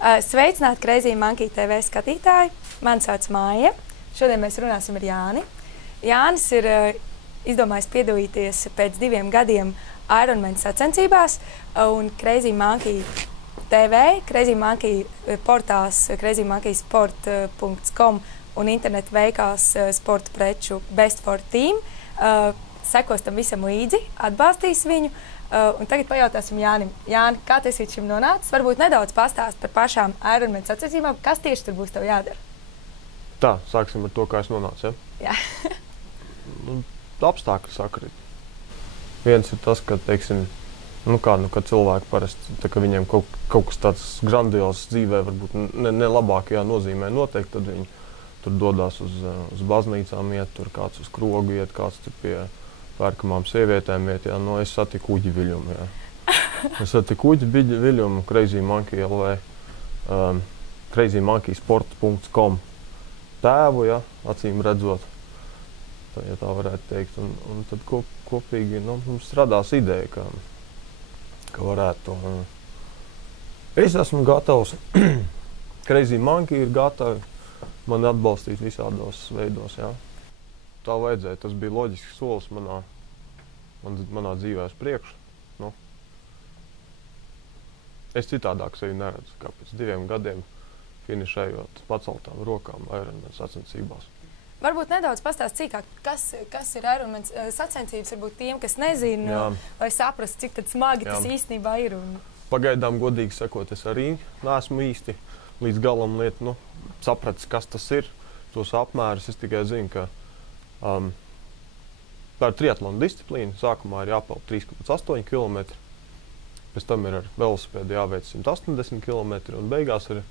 Sveicināti Crazy Monkey TV skatītāji. Mani sauc Māja. Šodien mēs runāsim ar Jāni. Jānis ir izdomājis piedalīties pēc 2 gadiem Ironman sacensībās, un Crazy Monkey TV, Crazy Monkey portāls crazymonkeysport.com un internetu veikals sporta preču Best for Team sekos tam visam līdzi, atbalstīs viņu. Un tagad pajautāsim Jānim. Jāni, kā tu esi līdz šim nonācis? Varbūt nedaudz pastāst par pašām Ironman sacensībām. Kas tieši tur būs tev jādara? Tā, sāksim ar to, kā es nonācu, Jā. Apstākļi sakrīt. Viens ir tas, ka, teiksim, kad cilvēki parasti, tā, ka viņiem kaut kas tāds grandios dzīvē, varbūt ne labākajā nozīmē noteikti, tad viņi tur dodās uz baznīcām iet, tur kāds uz krogu iet, kāds tur pie pērkamām sievietēm iet, jā. Es satiku Uģi Viļumu, jā. Es satiku Uģi Viļumu, Crazy Monkey LV, crazymonkeysport.com tēvu, jā, acīm redzot, tā, ja tā varētu teikt. Un tad kopīgi mums radās ideja, ka varētu. Es esmu gatavs, Crazy Monkey ir gatavi mani atbalstīt visādos veidos, jā. Tā vajadzēja, tas bija loģisks solis manā dzīvē uz priekšu. Es citādāk sevi neredzu, kā pēc 2 gadiem finišējot paceltām rokām Ironman sacensībās. Varbūt nedaudz pastāst cīkāk, kas ir Ironman sacensības, varbūt tiem, kas nezina, lai saprast, cik tad smagi tas īstenībā ir. Pagaidām, godīgi sakot, es arī neesmu īsti līdz galam sapratis, kas tas ir, tos apmērus. Es tikai zinu, ka tā ir triatlona disciplīna. Sākumā ir jāpeld 3,8 km, pēc tam ir ar velosipēdu jāveic 180 km un beigās ir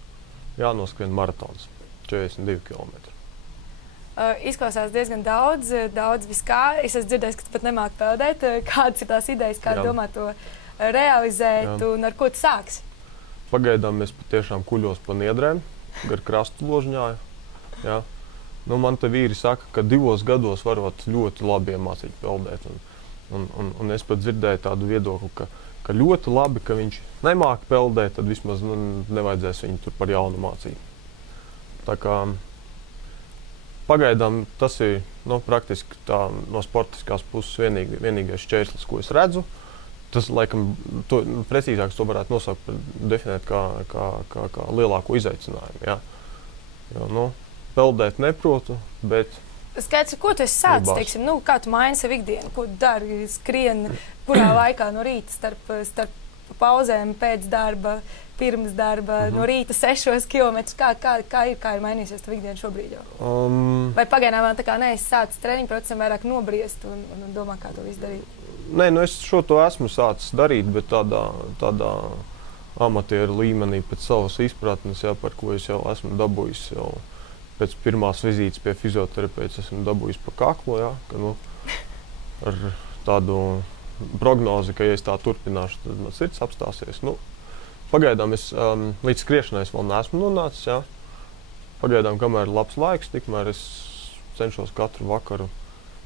jānoskrien maratons 42 km. Izklausās diezgan daudz viskā. Es esmu dzirdējis, ka tu pat nemāki peldēt. Kādas ir tās idejas, kā domā to realizēt un ar ko tu sāksi? Pagaidām es patiešām kuļos pa niedrēm, gar krastu ložņāju. Jā. Man te vīri saka, ka 2 gados varot ļoti labi iemācīt peldēt. Un es pat dzirdēju tādu viedokli, ka ļoti labi, ka viņš nemāka peldēt, tad vismaz nevajadzēs viņu tur par jaunu mācīt. Tā kā pagaidām tas ir praktiski tā, no sportiskās puses vienīgais šķērslis, ko es redzu. Tas, laikam, precīzāk to varētu nosaukt, definēt kā lielāko izaicinājumu. Jā. Jo, peldēt neprotu, bet... Skaidrs, ko tu esi sācis, teiksim, kā tu maini savu ikdienu, ko tu dari, skrien, kurā laikā no rīta starp pauzēm, pēc darba, pirms darba, no rīta 6 kilometrus, kā ir mainīsies tavu ikdienu šobrīd jau? Vai pagaidām vēl tā kā neesi sācis treniņu procesam vairāk nobriest un domā, kā to visu darīt? Nē, es šo to esmu sācis darīt, bet tādā amatieru līmenī pēc savas izpratnes, jā, par ko es jau esmu dabūjis jau. Pēc pirmās vizītes pie fizioterapeita esmu dabūjis pa kaklu, jā, ka, ar tādu prognozi, ka, ja es tā turpināšu, tad man sirds apstāsies. Pagaidām līdz skriešanai es vēl neesmu nonācis, jā. Pagaidām, kamēr ir labs laiks, tikmēr es cenšos katru vakaru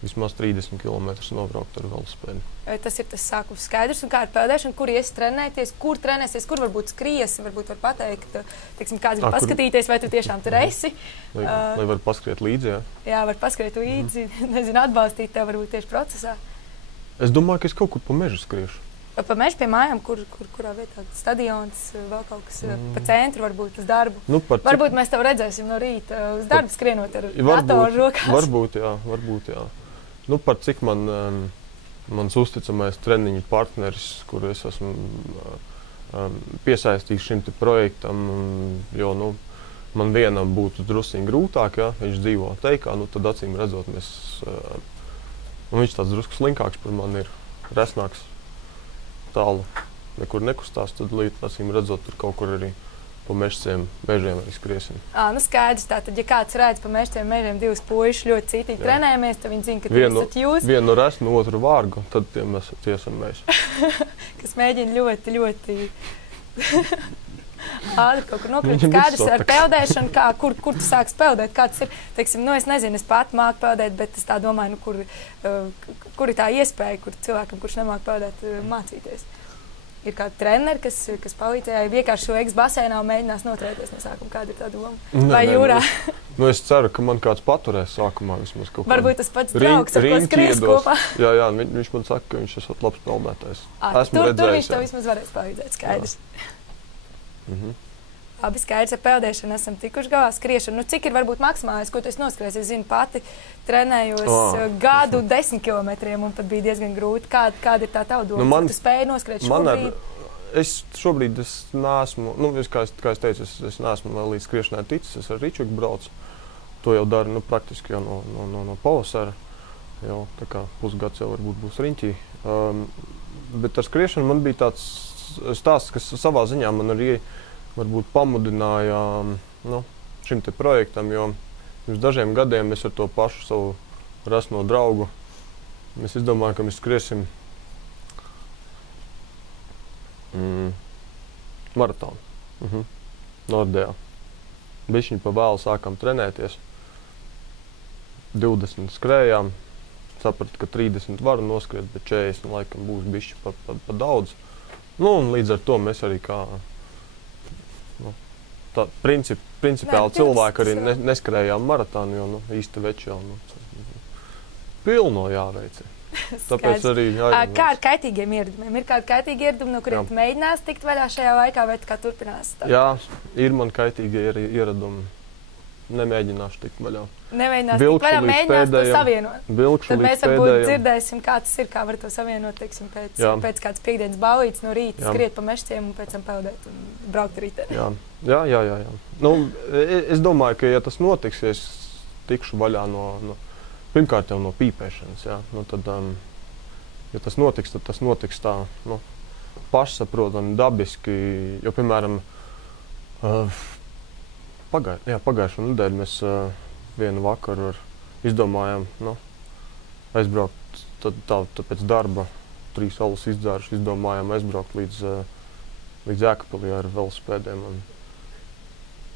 vismaz 30 km nobraukt ar velosipēdu. Tas ir tas sākums skaidrs, un kā ar peldēšanu, kur iesi trenēties, kur trenēsies, kur varbūt skriesi, varbūt var pateikt, teiksim, kāds ir paskatīties, vai tu tiešām tur esi. Lai var paskriet līdzi, jā. Jā, var paskriet līdzi, nezinu, atbalstīt tev varbūt tieši procesā. Es domāju, ka es kaut kur pa mežu skriešu. Pa mežu pie mājām, kurā vietā stadions, vēl kaut kas pa centru, varbūt uz darbu. Varbūt mēs tev redzēsim no rīta uz darbu skrienot ar datoru rokās. Varbūt, jā. Par cik mans uzticamais treniņu partneris, kuru es esmu piesaistījis šim te projektam, jo man vienam būtu drusciņ grūtāk, ja viņš dzīvo Teikā, tad acīm redzot, viņš tāds drusku slinkāks par mani ir, resnāks, tālu, nekur nekustās, tad līdz acīm redzot, tur kaut kur arī pa mežiem arī skriesim. Skaidrs, tātad, ja kāds redz pa mežiem 2 puiši ļoti citīgi trenējamies, tad viņi zina, ka tie esat jūs. Vienu resnu, otru vārgu, tad tiem esam mēs. Kas mēģina ļoti ātri kaut kur nokrīt. Skaidrs ar peldēšanu, kur tu sāks peldēt, kāds ir, teiksim, es nezinu, es pat māku peldēt, bet es tā domāju, kur ir tā iespēja, kur cilvēkam, kurš nemāk peldēt, mācīties. ir kādi treneri, kas palīdzēja vienkārši šo ex-basēnā un mēģinās noturēties no sākuma? Kāda ir tā doma? Vai jūrā? Es ceru, ka man kāds paturēs sākumā vismaz kaut kā. Varbūt tas pats draugs, ar ko skries kopā. Jā, viņš man saka, ka viņš esot labs peldētājs. Tur viņš tev vismaz varēs palīdzēt, skaidrs. Abi skaidrs ar peldēšanu esam tikuši galā, skriešanu. Nu, cik ir varbūt maksimālais, ko tu esi noskrējis? Es zinu, pati trenējos gadu 10 kilometriem un pat bija diezgan grūti. Kāda ir tā tava doma? Tu spēji noskrēt šobrīd? Es šobrīd neesmu, kā es teicu, es neesmu vēl līdz skriešanai ticis. Es ar Ričuku braucu. To jau daru praktiski jau no pavasara. Jau tā kā pusgads jau varbūt būs riņķī. Bet ar skriešanu man bija tāds stāsts, kas savā ziņā man arī varbūt pamudināja šim te projektam, jo pirms dažiem gadiem es ar to pašu savu rasno draugu, mēs izdomājām, ka mēs skriesim maratonu Nordejā. Bišķiņi pa vēlu sākām trenēties, 20 skrējām, sapratu, ka 30 varu noskriet, bet 40 laikam būs bišķi pa daudz. Un līdz ar to mēs arī kā tā principiāli cilvēki arī neskrējām maratonu, jo īsti veči jau pilno jāveic. Tāpēc arī jāiet. Kā ar kaitīgiem ieradumiem? Ir kādi kaitīgi ieradumi, no kuriem tu mēģinās tikt vaļā šajā laikā, vai tu kā turpinās? Jā, ir man kaitīgie ieradumi. Nemēģināšu tikt vaļā. Nemēģinās tikt vaļā, mēģinās to savienot. Tad mēs varbūt dzirdēsim, kā tas ir, kā var to savienot, teiksim, pēc kāds piekdienas ballītes no rīta skriet pa mešciem un pēc tam peldēt un braukt riteni. Jā. Es domāju, ka ja tas notiks, ja es tikšu vaļā pirmkārt jau no pīpēšanas, jā. Tad, ja tas notiks, tad tas notiks tā, pašsaprotami, dabiski, jo, piemēram, pagājušo nedēļu mēs vienu vakaru izdomājām aizbraukt, tad pēc darba 3 alus izdzēruši, izdomājām aizbraukt līdz Jēkabpilī ar velosipēdiem.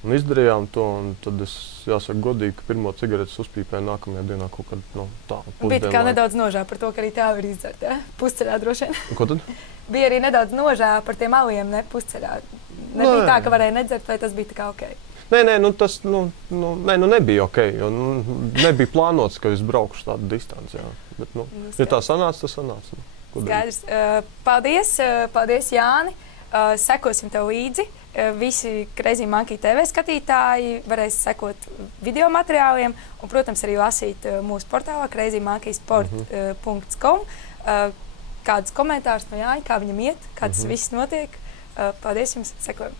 Un izdarījām to, un tad es jāsaka godīgi, ka pirmo cigaretes uzpīpēju nākamajā dienā kaut kad tā pusdienu. Bija kā nedaudz nožēla par to, ka arī tev ir izdzert, ja? Pusceļā droši vien. Ko tad? Bija arī nedaudz nožēla par tiem aliem, ne pusceļā. Nebija tā, ka varēja nedzert, vai tas bija tā kā okei? Nē, tas nebija okei, jo nebija plānots, ka es braukšu tādu distanci, jā. Bet, ja tā sanāca, tas sanāca. Skaidrs. Paldies, Jāni. Sekosim tev līdzi. Visi Crazy Monkey TV skatītāji varēs sekot video materiāliem un, protams, arī lasīt mūsu portālā crazymonkeysport.com. Kādus komentārus no Jāņa, kā viņam iet, kā tas viss notiek. Paldies jums, sekojam!